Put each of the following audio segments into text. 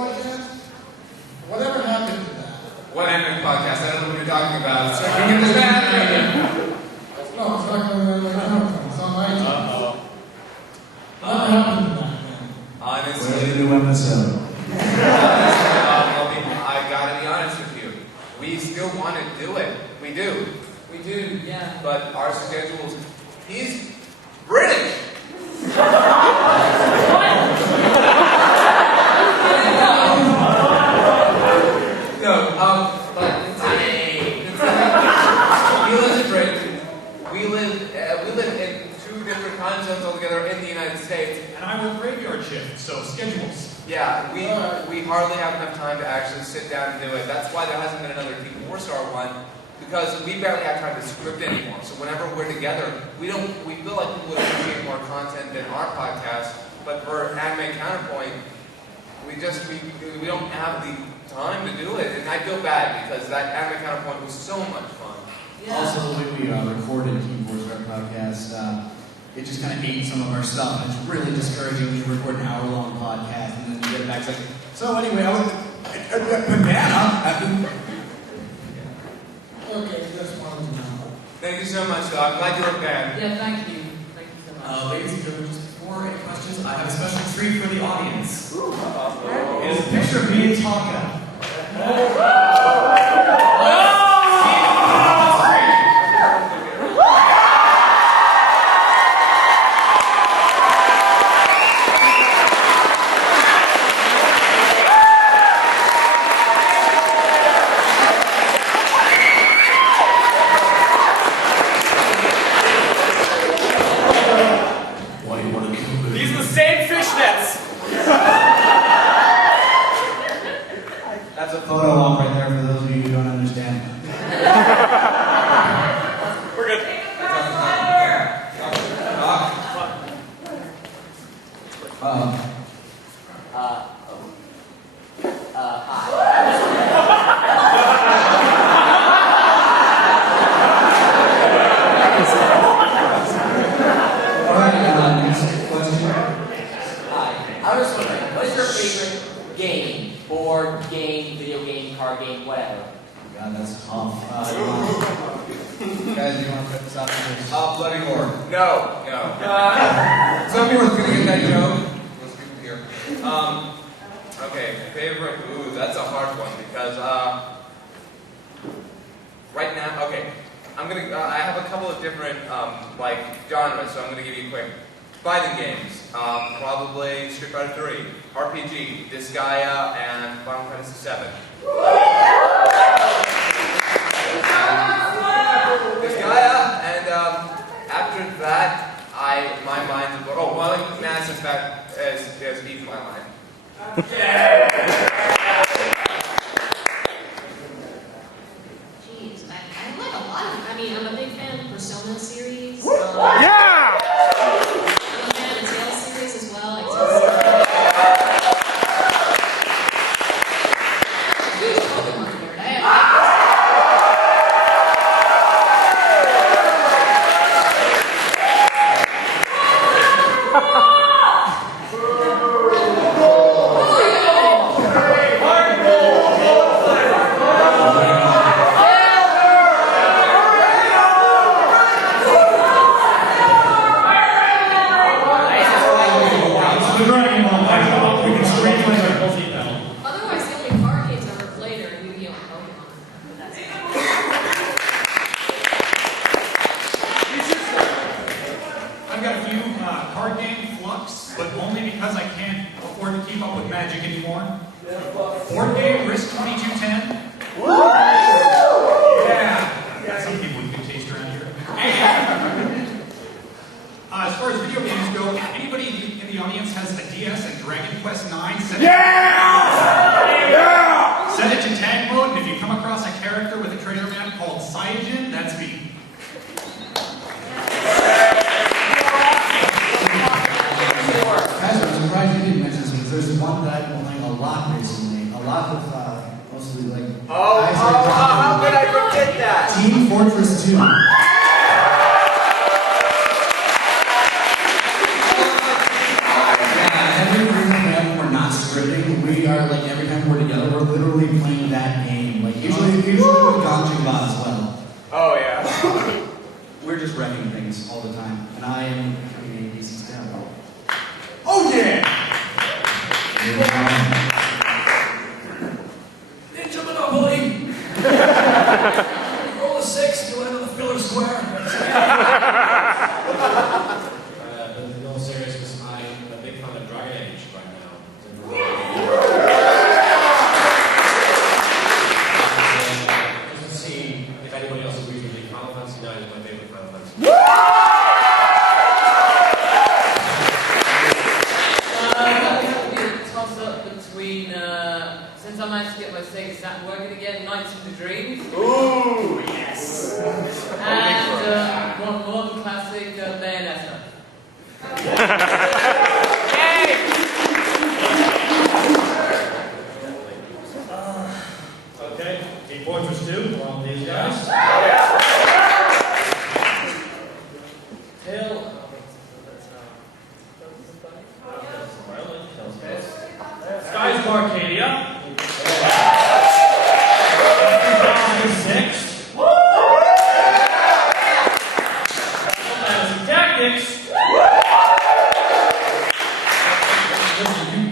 podcast? Whatever happened to that? What anime podcast? I don't know what you're talking about. So can you get this back? No, it's not going to It's on iTunes. Uh-oh. What happened to that, man? Honestly. Where's the new episode? I gotta be honest with you. We still want to do it. We do. We do, yeah. But our schedules. He's British. No, but he lives in Britain. We live in two different time zones altogether in the United States. And I work graveyard shift, so schedules. Yeah, we hardly have enough time to actually sit down and do it. That's why there hasn't been another Team 4-star one, because we barely have time to script anymore. So whenever we're together, we feel like we would appreciate more content than our podcast. But for Anime Counterpoint, we don't have the time to do it, and I feel bad because that Anime Counterpoint was so much fun. Yeah. Also, the way we recorded Team 4-star podcast, it just kind of ate some of our stuff, and it's really discouraging when you record an hour-long podcast, and then you get it back, it's like, so anyway, I went, banana. Okay, just wanted to know. Thank you so much, Doc. Glad you look bad. Yeah, thank you. Thank you so much. Ladies and gentlemen, just before any questions, I have a special treat for the audience. It is a picture of me and Tonka. These are the same fishnets! That's a photo op right there for those of you who don't understand. We're good. I was wondering, what is your favorite game? Board game, video game, card game, whatever. God, that's tough. Guys, do you want to put this out there? Bloody Lord. No. Some people are gonna get that joke. Most people here. Okay, favorite. Ooh, that's a hard one because right now, okay, I'm gonna. I have a couple of different like genres, so I'm gonna give you a quick. Fighting games, probably Street Fighter 3, RPG, Disgaea, and Final Fantasy VII. Disgaea, and after that, my mind, Mass Effect has eaten my mind. Jeez, I like a lot of. I mean, I'm a big fan of the Persona series. Yeah! I'm a fan of the Tales series as well. Like Tales series. Huge Pokémon nerd. I have. The Dragonball Z. We can screenplay our whole team now. Otherwise, the only card games I've ever played are Yu-Gi-Oh! And Pokémon. But that's it. I've got a few card game flux, but only because I can't afford to keep up with Magic anymore. Board game, Risk 2210. Yeah, some people with good taste around here. And, as far as video games go, anybody in the audience has a DS and Dragon Quest IX? Set it to tag mode, and if you come across a character with a trailer map called Saiyajin, that's me. Guys, I'm surprised you didn't mention this because there's one that I've been playing a lot recently. A lot of, mostly like. How could I forget that? Team Fortress 2. Every reason we're not scripting, we different things all the time, and I am becoming a decent scout. Oh yeah! Ninja Monopoly! Roll a 6, you'll end on the filler square. But in all seriousness, I'm a big fan of Dragon Age right now. Just to see if anybody else agrees with me, Final Fantasy IX is my favorite Final Fantasy. That would have to be a toss-up between, since I managed to get my Sega Saturn working again, Nights of the Dreams. Ooh, yes. And one modern classic, Bayonetta. Okay, Team Fortress 2, all these guys. Tail. Skies of Arcadia. 6. Fantasy Tactics.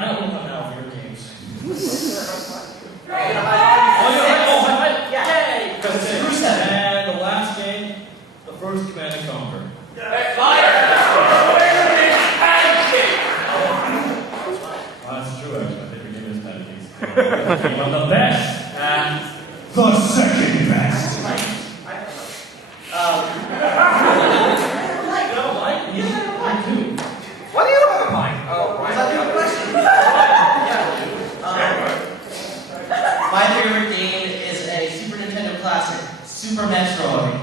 I don't know how your games. And the last game, the first Command and Conquer. That's true, actually. I think we give this pancakes. But the best and the second best. What do you have a mic? Oh, right. Is that your question? Yeah. My favorite game is a Super Nintendo classic, Super Metroid.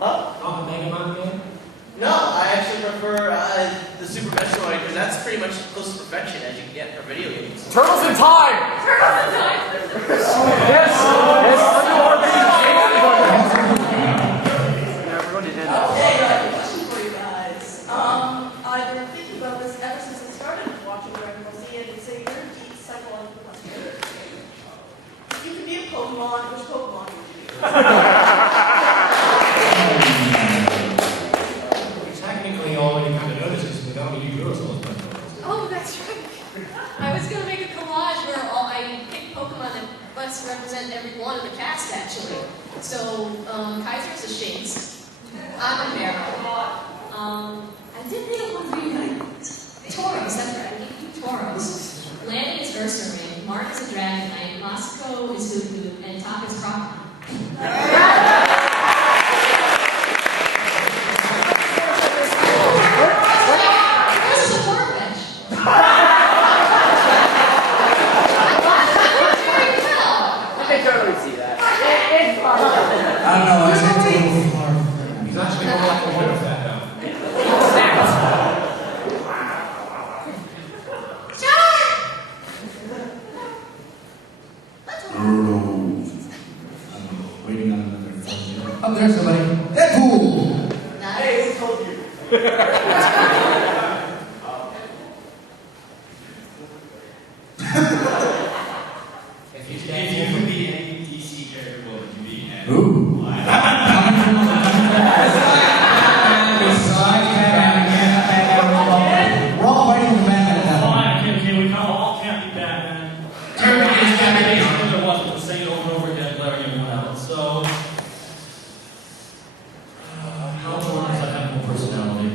Not a Mega Man game? No, I actually prefer the Super Metroid because that's pretty much close to perfection as you can get for video games. Turtles in Time! Okay, question for you guys. I've been thinking about this ever since I started watching Dragonball Z, and it's a very deep psychological question. If you could be a Pokemon, which Pokemon would you be? We technically already kind of know this because we got me new girls all the time. Oh, that's right. I was going to make a collage where I picked Pokemon that must represent every one of the cast, actually. So, Kaiser's a Shinx. I'm a Barrow. I did think of one for you guys. Tauros, that's right. I gave you Tauros. Lanny is Ursaring. Mark is a Dragonite. Moscow is Hoodoo. And Top is Crocodile. This is a Corvish. I can totally see that. I don't know, I think it's a little far. He's actually more like a Wonder Fat now. Waiting on another phone. Oh, there's somebody. Deadpool! Hey, who told you? If you could be any DC character, what would you be? And Ooh. We're all fighting with Batman at that point. Okay, we all can't be Batman. There wasn't the same over and over again, blaring everyone out. So, how Jordan does I have more personality?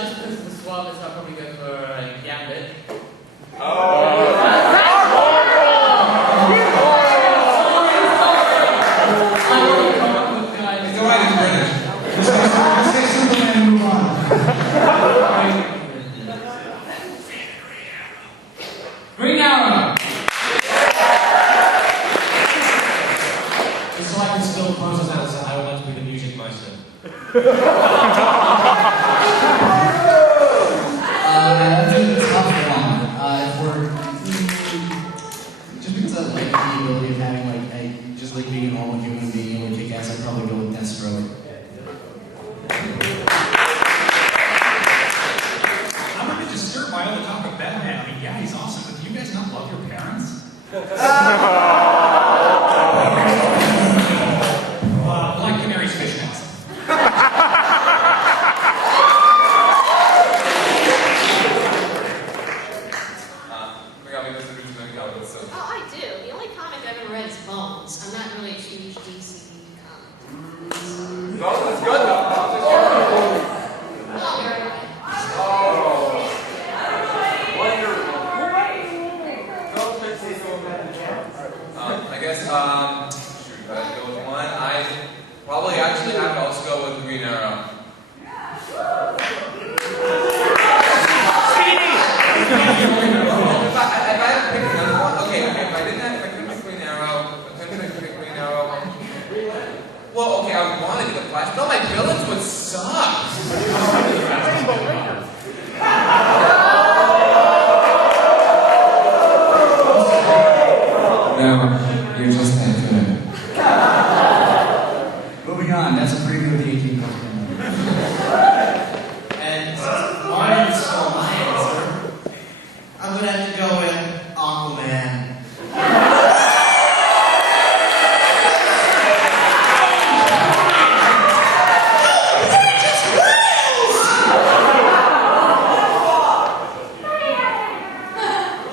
Just because of the suaveness, I'll probably go for Gambit. It's alright, it's British. Just say Superman and move on. Green Arrow! just so I can still process answer, I would like to be the music maestro. That's a tough one. If we're just because I like the ability of having just being a normal human being able to kick ass, I'd probably go with Deathstroke. I'm going to just skirt my other topic yeah, he's awesome, but do you guys not love your parents? Like Canary's fishnets. Oh, I do. The only comic I've ever read is Bones. I'm not really a huge DC comic. Bones is good though. Bones is good. I guess, shoot, I go with one. I probably actually have to also go with Green Arrow. If I had to pick another one, okay, if I couldn't pick Green Arrow, well, okay, I would want to get the Flash, but all my villains would suck. No, you're just that good. Moving on, that's a pretty good 18 Pokemon. And mine stole my answer. I'm gonna have to go with Aquaman.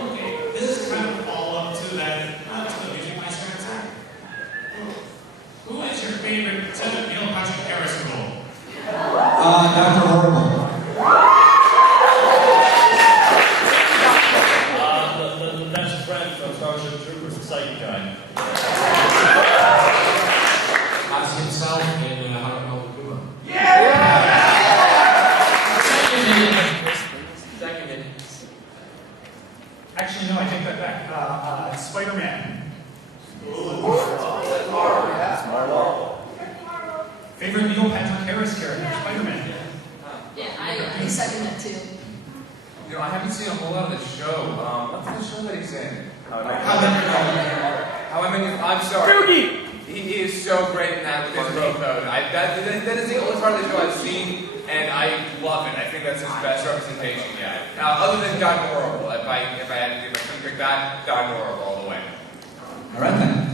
Okay, this is kind of a follow-up to that, to the music master answer. Who is your favorite Neil Patrick Harris role? Dr. Horrible. The best friend from Starship Troopers, the psychic guy. As himself in LittleKuriboh. Seconded. Actually, no, I take that back. Spider-Man. Favorite Neil Patrick Harris character, Spider-Man. Yeah, I second that too. You know, I haven't seen a whole lot of the show. What's the show that he's in? How I Met I'm sorry. He is so great in that with his bro code. That is the only part of the show I've seen, and I love it. I think that's his best representation yet. Other than Dragonball, if I couldn't pick that, Dragonball all the way. All right then.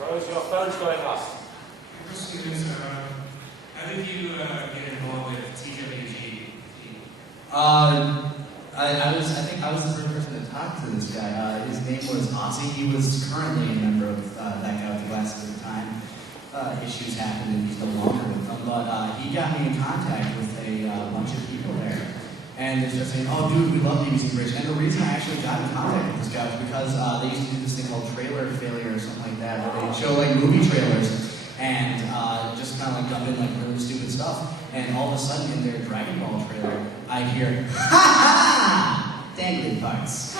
Rose, your phone's going off. Students, how did you get involved with TWG? I think I was the first person to talk to this guy. His name was Ozzy. He was currently a member of that guy with the glasses at the time. Issues happened and he's no longer with them. But he got me in contact with a bunch of people there. And they're just saying, oh dude, we love BBC Bridge. And the reason I actually got in contact with this guy was because they used to do this thing called trailer failure or something like that, where they show like movie trailers and just kind of like dump in like really stupid stuff. And all of a sudden in their Dragon Ball trailer, I hear, ha ha! Dangling parts.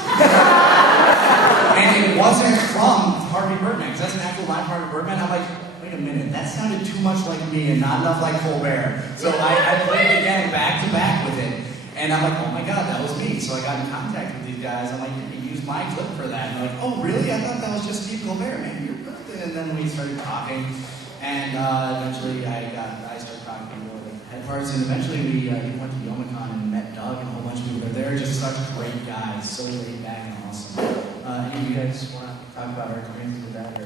And it wasn't from Harvey Birdman, because that's an actual line from Harvey Birdman. I'm like, wait a minute, that sounded too much like me and not enough like Colbert. So I played it again back to back with it. And I'm like, oh my god, that was me. So I got in contact with these guys. I'm like, you use my clip for that. And they're like, oh really? I thought that was just Steve Colbert, man. You're good. And then we started talking. And eventually I started talking to more of the head parts. And eventually we went to Youmacon and met Doug and a whole bunch of people. They're just such great guys. So laid back and awesome. Any of you guys want to talk about our experiences with that? Or?